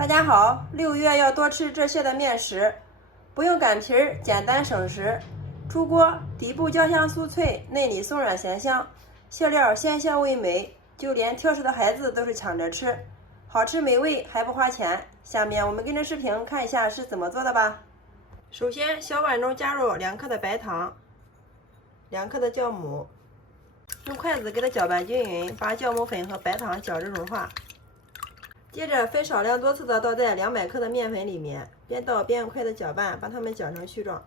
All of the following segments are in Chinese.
大家好，6月要多吃这些的面食，不用擀皮儿，简单省时。出锅，底部焦香酥脆，内里松软咸香，馅料鲜香味美，就连挑食的孩子都是抢着吃，好吃美味还不花钱。下面我们跟着视频看一下是怎么做的吧。首先，小碗中加入2克的白糖，2克的酵母，用筷子给它搅拌均匀，把酵母粉和白糖搅至融化。接着分少量多次的倒在200克的面粉里面，边倒边用筷子搅拌，把它们搅成絮状。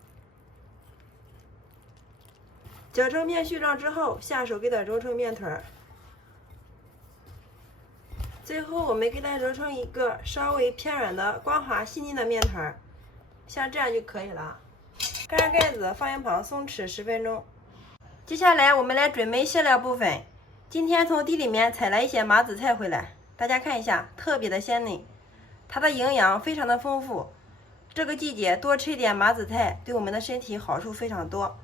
搅成面絮状之后，下手给它揉成面团。最后我们给它揉成一个稍微偏软的、光滑细腻的面团，像这样就可以了。盖上盖子，放一旁松弛10分钟。接下来我们来准备馅料部分。今天从地里面采来一些麻籽菜回来。大家看一下，特别的鲜嫩，它的营养非常的丰富。这个季节多吃一点麻籽菜，对我们的身体好处非常多。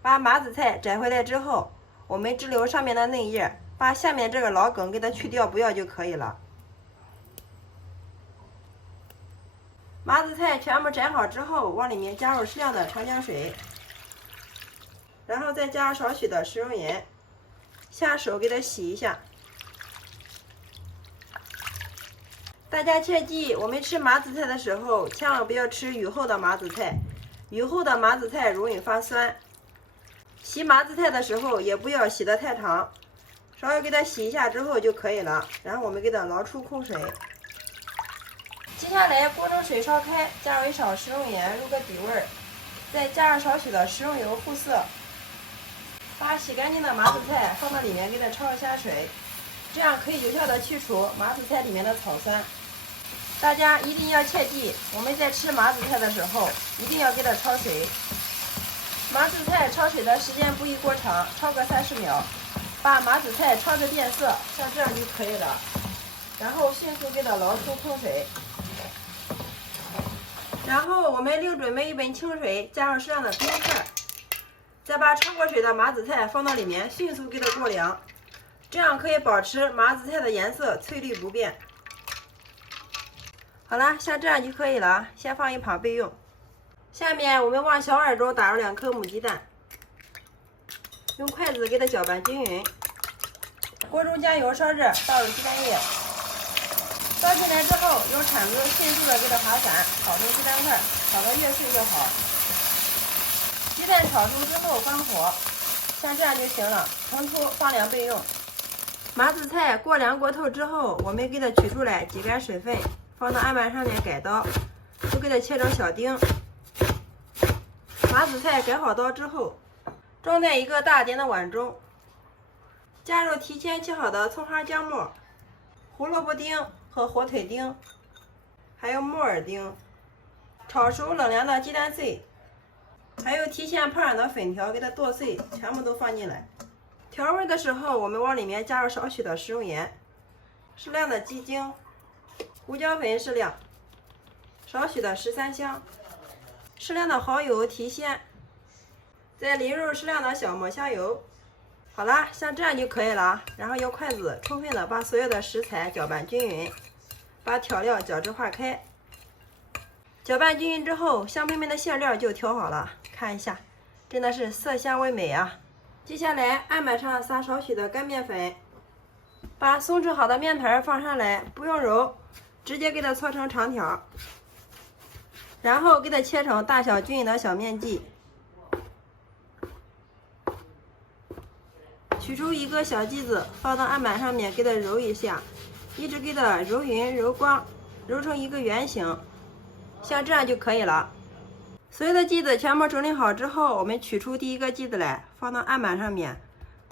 把麻籽菜摘回来之后，我们只留上面的嫩叶，把下面这个老梗给它去掉，不要就可以了。麻籽菜全部摘好之后，往里面加入适量的长江水，然后再加上少许的食用盐，下手给它洗一下。大家切记，我们吃麻籽菜的时候，千万不要吃雨后的麻籽菜，雨后的麻籽菜容易发酸。洗麻籽菜的时候也不要洗得太长，稍微给它洗一下之后就可以了。然后我们给它捞出空水。接下来锅中水烧开，加入1勺食用盐入个底味，再加上少许的食用油护色。把洗干净的麻籽菜放到里面，给它焯一下水，这样可以有效的去除麻籽菜里面的草酸。大家一定要切记，我们在吃麻籽菜的时候，一定要给它焯水。麻籽菜焯水的时间不宜过长，焯个30秒，把麻籽菜焯至变色，像这样就可以了。然后迅速给它捞出空水。然后我们另准备一盆清水，加上适量的冰块，再把焯过水的麻籽菜放到里面，迅速给它过凉，这样可以保持麻籽菜的颜色翠绿不变。好了，像这样就可以了，先放一旁备用。下面我们往小碗中打入2颗母鸡蛋，用筷子给它搅拌均匀。锅中将油烧热，倒入鸡蛋液，倒进来之后，用铲子迅速的给它划散，炒成鸡蛋块，炒得越碎越好。鸡蛋炒熟之后关火，像这样就行了，盛出放凉备用。麻籽菜过凉过透之后，我们给它取出来，挤干水分，放到案板上面改刀，就给它切成小丁。麻籽菜改好刀之后，装在一个大点的碗中，加入提前切好的葱花姜末、胡萝卜丁和火腿丁，还有木耳丁，炒熟冷凉的鸡蛋碎，还有提前泡软的粉条，给它剁碎，全部都放进来。调味的时候，我们往里面加入少许的食用盐，适量的鸡精，胡椒粉适量，少许的13香，适量的蚝油提鲜，再淋入适量的小磨香油。好了，像这样就可以了。然后用筷子充分的把所有的食材搅拌均匀，把调料搅至化开。搅拌均匀之后，香喷喷的馅料就调好了，看一下，真的是色香味美啊！接下来案板上撒少许的干面粉，把松弛好的面团放上来，不用揉，直接给它搓成长条，然后给它切成大小均匀的小面剂。取出一个小剂子，放到案板上面，给它揉一下，一直给它揉匀、揉光，揉成一个圆形，像这样就可以了。所有的剂子全部整理好之后，我们取出第一个剂子来，放到案板上面，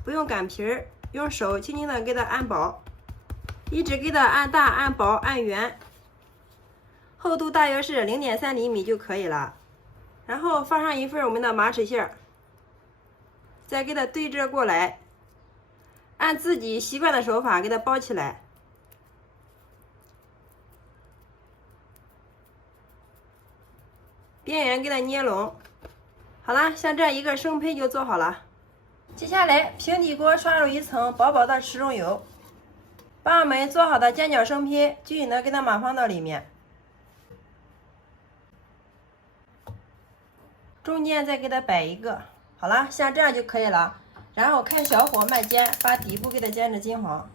不用擀皮儿，用手轻轻的给它按薄，一直给它按大、按薄、按圆，厚度大约是0.3厘米就可以了。然后放上一份我们的马齿馅，再给它对折过来，按自己习惯的手法给它包起来。边缘给它捏拢。好了，像这样一个生胚就做好了。接下来平底锅刷入一层薄薄的食用油，把我们做好的煎饺生坯均匀的给它码放到里面，中间再给它摆一个。好了，像这样就可以了。然后开小火慢煎，把底部给它煎至金黄。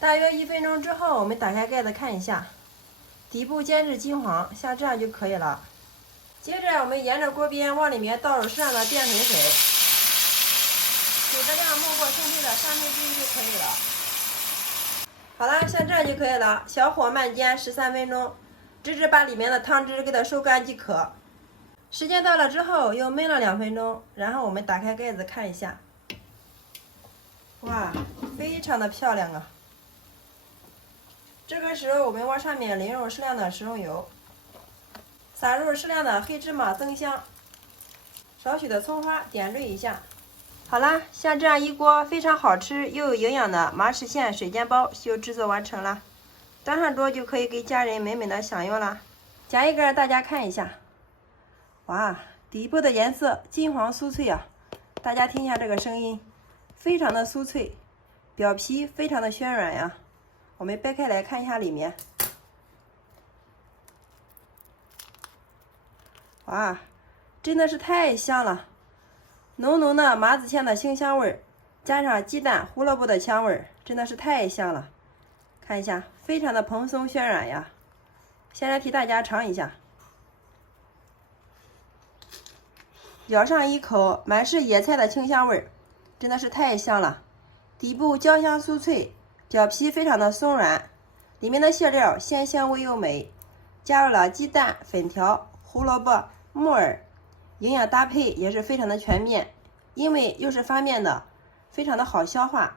大约1分钟之后，我们打开盖子看一下，底部煎至金黄，像这样就可以了。接着我们沿着锅边往里面倒入适量的淀粉水，水的量没过生坯的1/3就可以了。好了，像这样就可以了。小火慢煎13分钟，直至把里面的汤汁给它收干即可。时间到了之后，又焖了2分钟，然后我们打开盖子看一下，哇，非常的漂亮啊！这个时候我们往上面淋入适量的食用油，撒入适量的黑芝麻增香，少许的葱花点缀一下。好啦，像这样一锅非常好吃又有营养的马齿苋水煎包就制作完成了，端上桌就可以给家人美美的享用啦。夹一根大家看一下，哇，底部的颜色金黄酥脆啊！大家听一下这个声音，非常的酥脆，表皮非常的暄软呀。我们掰开来看一下里面，哇，真的是太香了！浓浓的麻子苋的清香味儿，加上鸡蛋、胡萝卜的香味儿，真的是太香了。看一下，非常的蓬松暄软呀。先来替大家尝一下，咬上一口，满是野菜的清香味儿，真的是太香了。底部焦香酥脆，表皮非常的松软，里面的馅料鲜香味又美，加入了鸡蛋、粉条、胡萝卜、木耳，营养搭配也是非常的全面，因为又是发面的，非常的好消化，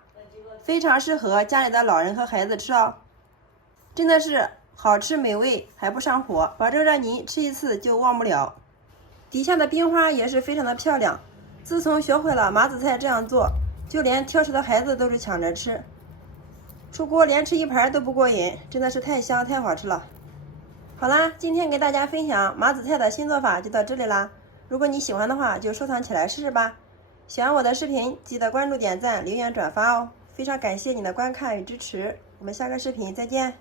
非常适合家里的老人和孩子吃哦。真的是好吃美味还不上火，保证让您吃一次就忘不了。底下的冰花也是非常的漂亮，自从学会了麻子菜这样做，就连挑食的孩子都是抢着吃，出锅连吃1盘都不过瘾，真的是太香太好吃了。好啦，今天给大家分享麻子菜的新做法就到这里啦。如果你喜欢的话，就收藏起来试试吧。喜欢我的视频，记得关注、点赞、留言、转发哦。非常感谢你的观看与支持，我们下个视频再见。